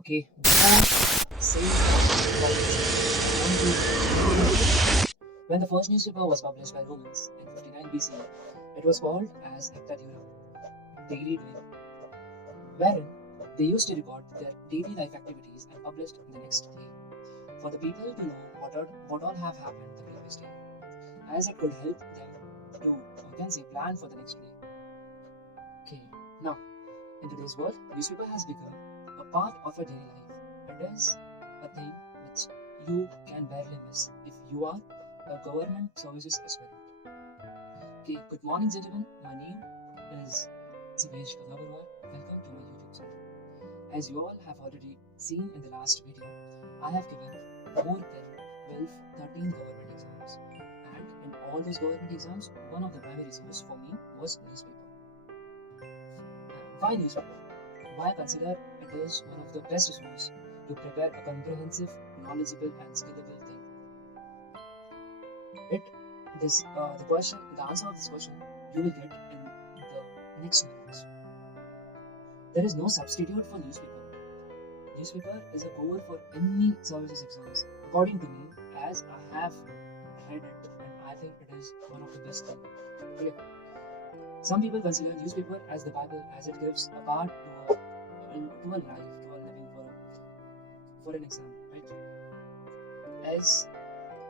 Okay, before saying about this, I want to when the first newspaper was published by Romans in 59 BC, it was called as Heptadura, daily doing, wherein they used to record their daily life activities and published the next day for the people to know what all have happened the previous day, as it could help them to, you can say, plan for the next day. Okay, now in today's world, newspaper has become a part of your daily life. It is a thing which you can barely miss if you are a government services aspirant. Okay, good morning, gentlemen. My name is Sivesh Kalabarwar. Welcome to my YouTube channel. As you all have already seen in the last video, I have given more than 12, 13 government exams. And in all those government exams, one of the primary source for me was newspaper. Why newspaper? Why consider it is one of the best sources to prepare a comprehensive, knowledgeable, and skillable thing? It the answer of this question you will get in the next minutes. There is no substitute for newspaper. Newspaper is a core for any services exams, according to me, as I have read it, and I think it is one of the best thing. Okay. Some people consider newspaper as the Bible, as it gives a part to a life, to a living for an exam, right? As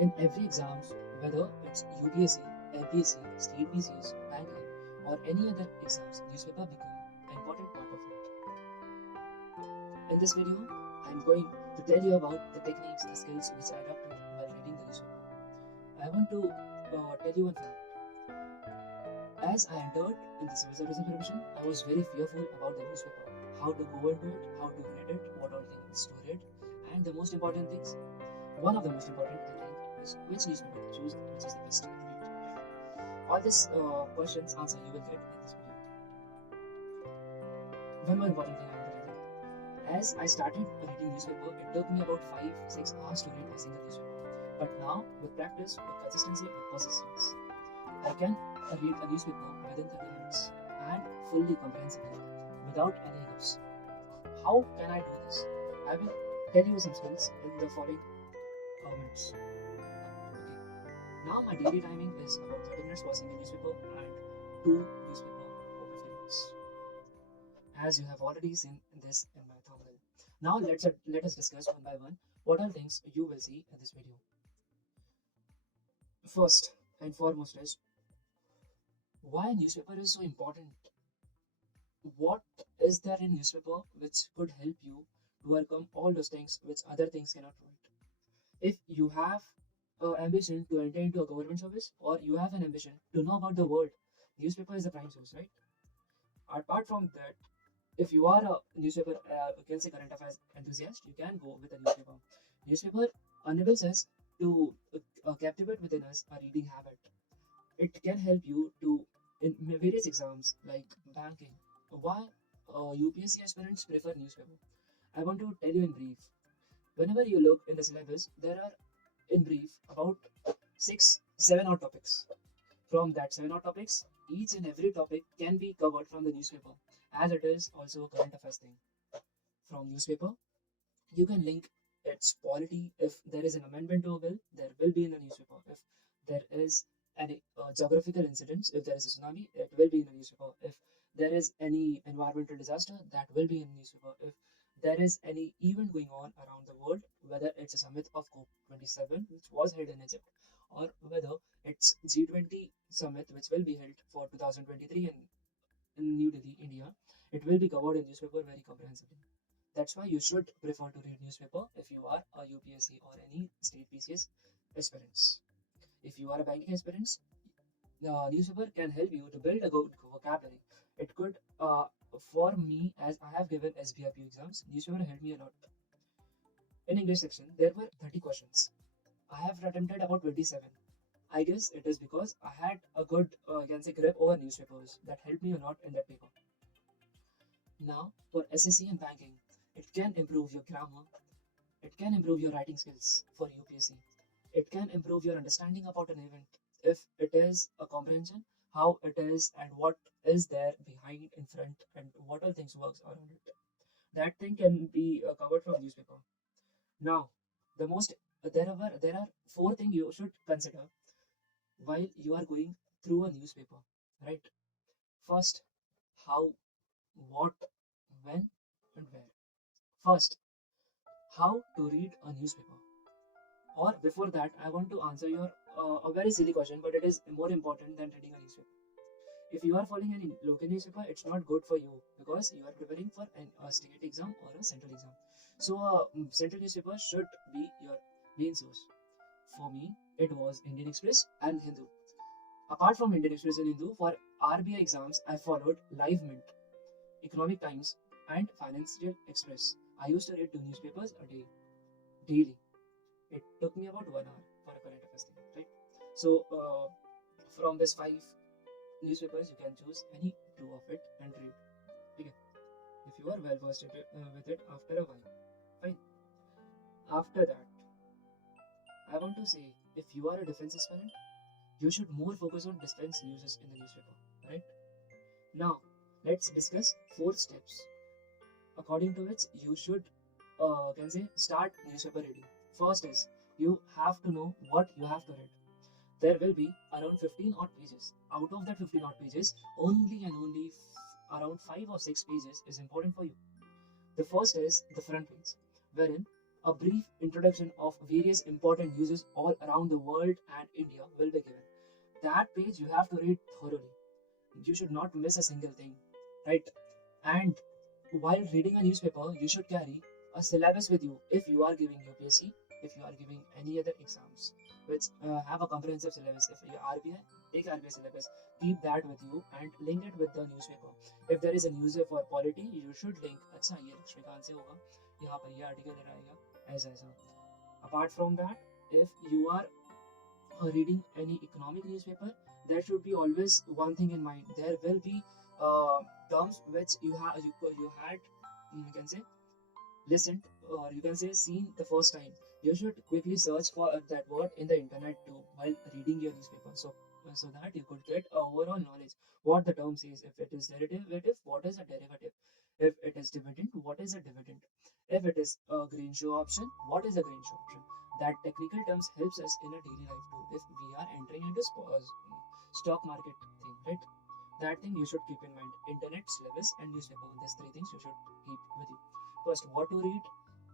in every exams, whether it's UPSC, LPSC, state PCS, banking, or any other exams, newspaper become an important part of it. In this video, I'm going to tell you about the techniques, the skills which I adopted while reading the newspaper. I want to tell you one fact. As I entered in the civil service profession, I was very fearful about the newspaper, how to go into it, how to read it, what all things to read, and the most important things. One of the most important, I think, is which newspaper to choose, which is the best to read. All these questions answer you will get in this video. One more important thing I want to tell you. As I started reading newspaper, it took me about 5-6 hours to read a single newspaper. But now, with practice, with consistency, with persistence, I can read a newspaper within 30 minutes and fully comprehensively without any hiccups. How can I do this? I will tell you some skills in the following minutes. Okay. Now my daily timing is about 30 minutes for a single newspaper and 2 newspaper for 50 minutes. As you have already seen this in my thumbnail. Now let us discuss one by one what are things you will see in this video. First and foremost is why newspaper is so important. What is there in newspaper which could help you to overcome all those things which other things cannot provide? If you have an ambition to enter into a government service or you have an ambition to know about the world, newspaper is the prime source, right? Apart from that, if you are a newspaper, you can say current affairs enthusiast, you can go with a newspaper. Newspaper enables us to captivate within us a reading habit. It can help you to in various exams like banking. Why UPSC aspirants prefer newspaper? I want to tell you in brief. Whenever you look in the syllabus, there are in brief about 7 odd topics. From that 7 odd topics, each and every topic can be covered from the newspaper, as it is also a current affairs thing. From newspaper, you can link its polity. If there is an amendment to a bill, there will be in the newspaper. If there is any geographical incidents, if there is a tsunami, it will be in the newspaper. If there is any environmental disaster, that will be in the newspaper. If there is any event going on around the world, whether it's a summit of COP27, which was held in Egypt, or whether it's G20 summit, which will be held for 2023 in New Delhi, India, it will be covered in newspaper very comprehensively. That's why you should prefer to read newspaper if you are a UPSC or any state PCS aspirants. If you are a banking aspirant, the newspaper can help you to build a good vocabulary. It could, for me, as I have given SBRP exams, newspaper helped me a lot. In English section, there were 30 questions. I have attempted about 27. I guess it is because I had a good, you can say, grip over newspapers that helped me a lot in that paper. Now, for SSC and banking, it can improve your grammar, it can improve your writing skills for UPSC, it can improve your understanding about an event if it is a comprehension, how it is and what is there behind, in front, and what all things works around it. That thing can be covered from newspaper. Now, the most there are four things you should consider while you are going through a newspaper, right? First, how, what, when, and where. First, how to read a newspaper. Or before that, I want to answer your a very silly question, but it is more important than reading a newspaper. If you are following any local newspaper, it's not good for you because you are preparing for a state exam or a central exam. So, central newspaper should be your main source. For me, it was Indian Express and Hindu. Apart from Indian Express and Hindu, for RBI exams, I followed Live Mint, Economic Times, and Financial Express. I used to read two newspapers a day, daily. It took me about 1 hour for a current affairs thing, right? So, from this five newspapers, you can choose any two of it and read. Okay. If you are well versed with it after a while, fine. After that, I want to say, if you are a defense aspirant, you should more focus on defense news in the newspaper, right? Now, let's discuss four steps according to which you should can say start newspaper reading. First is you have to know what you have to read. There will be around 15 odd pages. Out of that 15 odd pages, only and only around 5 or 6 pages is important for you. The first is the front page, wherein a brief introduction of various important news all around the world and India will be given. That page you have to read thoroughly. You should not miss a single thing, right? And while reading a newspaper, you should carry a syllabus with you if you are giving UPSC, if you are giving any other exams which have a comprehensive syllabus. If you are RBI, take RBI syllabus, keep that with you and link it with the newspaper. If there is a news for polity, you should link. अच्छा ये लक्ष्मीकांत से होगा, यहाँ पर ये article रहेगा, ऐसा ऐसा. Apart from that, if you are reading any economic newspaper, there should be always one thing in mind. There will be terms which you had you can say listened or you can say seen the first time. You should quickly search for that word in the internet too while reading your newspaper. So that you could get overall knowledge what the term says. If it is derivative, what is a derivative? If it is dividend, what is a dividend? If it is a green show option, what is a green show option? That technical terms helps us in a daily life too. If we are entering into stock market thing, right? That thing you should keep in mind. Internet, syllabus, and newspaper. These three things you should keep with you. First, what to read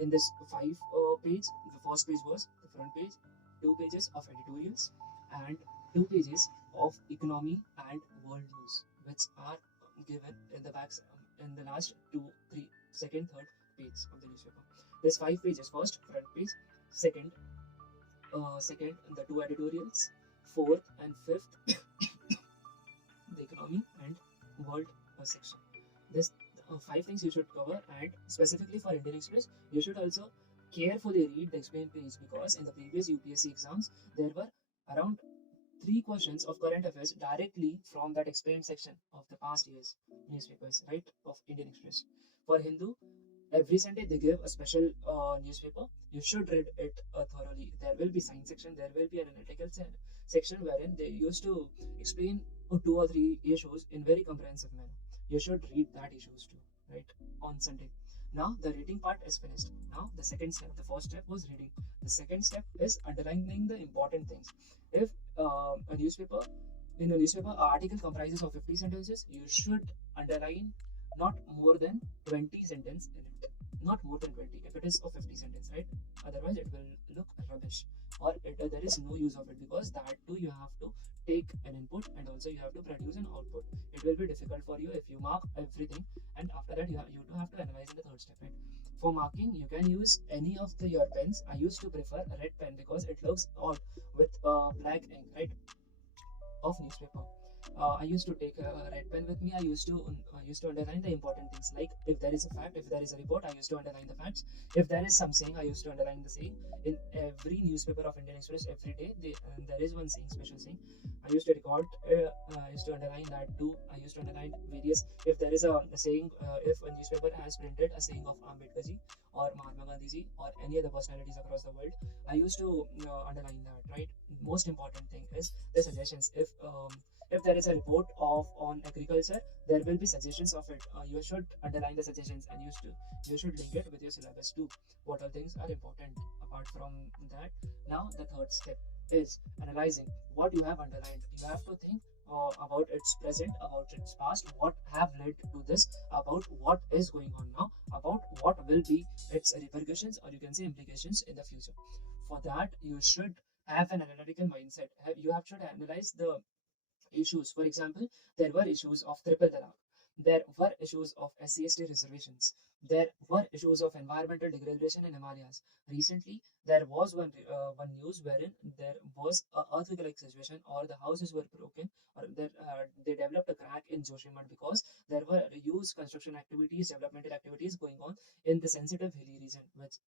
in this five page. The first page was the front page, 2 pages of editorials, and 2 pages of economy and world news, which are given in the backs in the last two, three, second, third page of the newspaper. There's 5 pages. First, front page. Second, the two editorials. Fourth and fifth, the economy and world section. This five things you should cover, and specifically for Indian Express, you should also carefully read the explain page because in the previous UPSC exams there were around 3 questions of current affairs directly from that explained section of the past years newspapers, right, of Indian Express. For Hindu, every Sunday they give a special newspaper. You should read it thoroughly. There will be science section, there will be an analytical section wherein they used to explain 2 or 3 issues in very comprehensive manner. You should read that issues too, right, on Sunday. Now the reading part is finished. Now the second step. The first step was reading. The second step is underlining the important things. If a newspaper in a newspaper article comprises of 50 sentences, you should underline not more than 20 sentences in it. Not more than 20 if it is of 50 sentences, right? Otherwise it will look rubbish or there is no use of it because that too you have to take an input and also you have to produce an output. It will be difficult for you if you mark everything and after that you do have to analyze in the third step, right? For marking, you can use any of your pens. I used to prefer a red pen because it looks odd with black ink, right? Of newspaper. I used to take a red pen with me. I used to underline the important things. Like if there is a fact, if there is a report, I used to underline the facts. If there is some saying, I used to underline the saying. In every newspaper of Indian Express, every day there is one saying, special saying. I used to record, I used to underline that too. I used to underline various, if there is a saying, if a newspaper has printed a saying of Ambedkar ji or Mahatma Gandhi ji or any other personalities across the world, I used to underline that, right? Most important thing is the suggestions. If there is a report of on agriculture, there will be suggestions of it. You should underline the suggestions, and you should link it with your syllabus too. What all things are important apart from that? Now the third step is analyzing what you have underlined. You have to think about its present, about its past, what have led to this, about what is going on now, about what will be its repercussions, or you can say implications in the future. For that, you should have an analytical mindset. You have to analyze the issues. For example, there were issues of triple talaq. There were issues of SC/ST reservations. There were issues of environmental degradation in Himalayas. Recently, there was one news wherein there was a earthquake-like situation, or the houses were broken, or they developed a crack in Joshimath because there were huge construction activities, developmental activities going on in the sensitive hilly region, which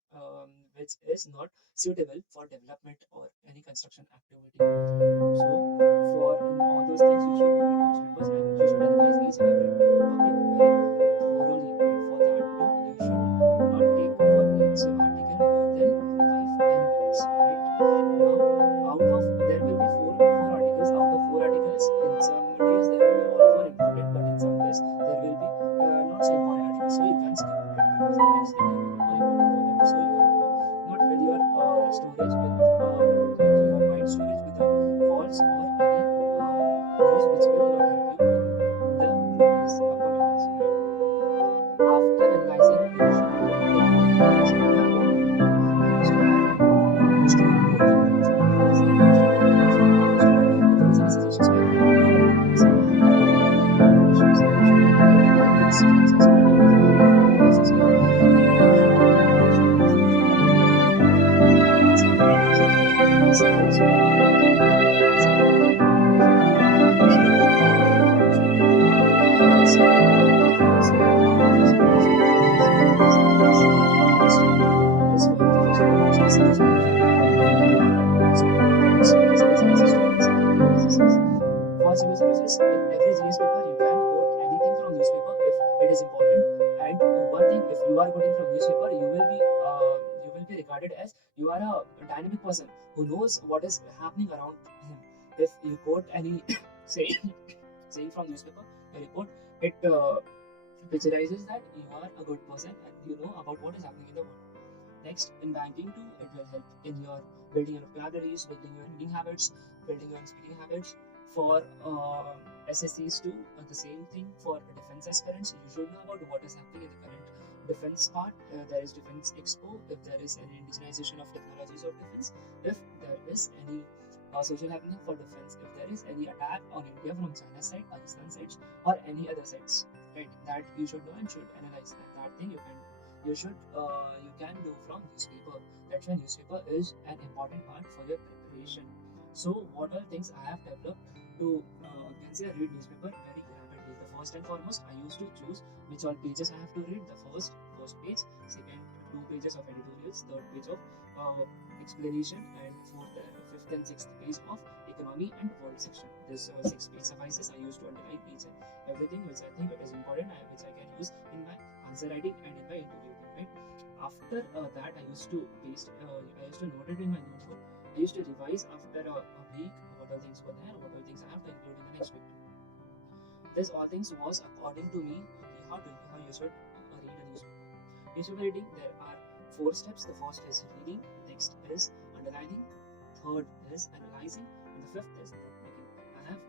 is not suitable for development or any construction activity. So, for all those things, you should read newspapers and you should analyze each and every topic very thoroughly. And for that too, you should not take for each article more than 5-10 minutes. Right now, out of there will be four articles. Out of four articles, in some days there will be all four important, but in some days there will be not so important articles. So you can skip it because the next day there will be more important for them. So you have to not fill your storage with your mind storage with a false or any news which will not help you in the days upcoming days, right? After analyzing, you should take more than minutes in your own home. I used to have a home where I used to read more than minutes. Analyzing, I used to read newspaper. I used to read if there is any suggestions by any other people's regarding any issues. I used to read various classes or any devices you have. I used to read the newspapers. I used to read some analysis. This helps me in analyzing information. So for newspaper, you can see so the first one is the first one which is newspaper. So civil services students and the businesses. For civil services, in every GS paper, you can quote anything from newspaper if it is important. And one thing, if you are quoting from newspaper, you will be regarded as you are a dynamic person who knows what is happening around him. If you quote any say saying from newspaper, a report, it picturizes that you are a good person and you know about what is happening in the world. Next, in banking too, it will help in your building your vocabularies, building your reading habits, building your speaking habits. For SSCs too, the same thing. For defense aspirants, you should know about what is happening in the current defense part. There is Defense Expo. If there is any indigenization of technologies of defense, if there is any social happening for defense, if there is any attack on India from China's side, Pakistan sides, or any other sides, right? That you should know and should analyze that. That thing you can do from newspaper. That's why newspaper is an important part for your preparation. So what are things I have developed to can say read newspaper very rapidly? The first and foremost, I used to choose which all pages I have to read. The first page, second 2 pages of editorials, third page of explanation, and fifth and sixth page of economy and world section. This 6 page suffices. I used to underline each and everything which I think is important, which I can use in my answer writing and in my interview. Right? After that, I used to note it in my notebook. I used to revise after a week what all things were there, what all things I have to include in the next week. This all things was according to me how you should read a newspaper. Newspaper reading, there are 4 steps. The first is reading, next is underlining, third is analyzing, and the fifth is note making. I have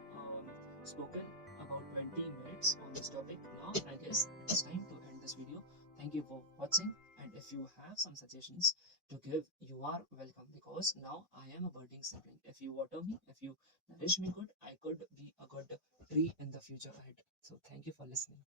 spoken about 20 minutes on this topic. Now I guess it's time to end this video. Thank you for watching, and if you have some suggestions to give, you are welcome, because now I am a budding sibling. If you water me, if you nourish me good, I could be a good tree in the future ahead. So thank you for listening.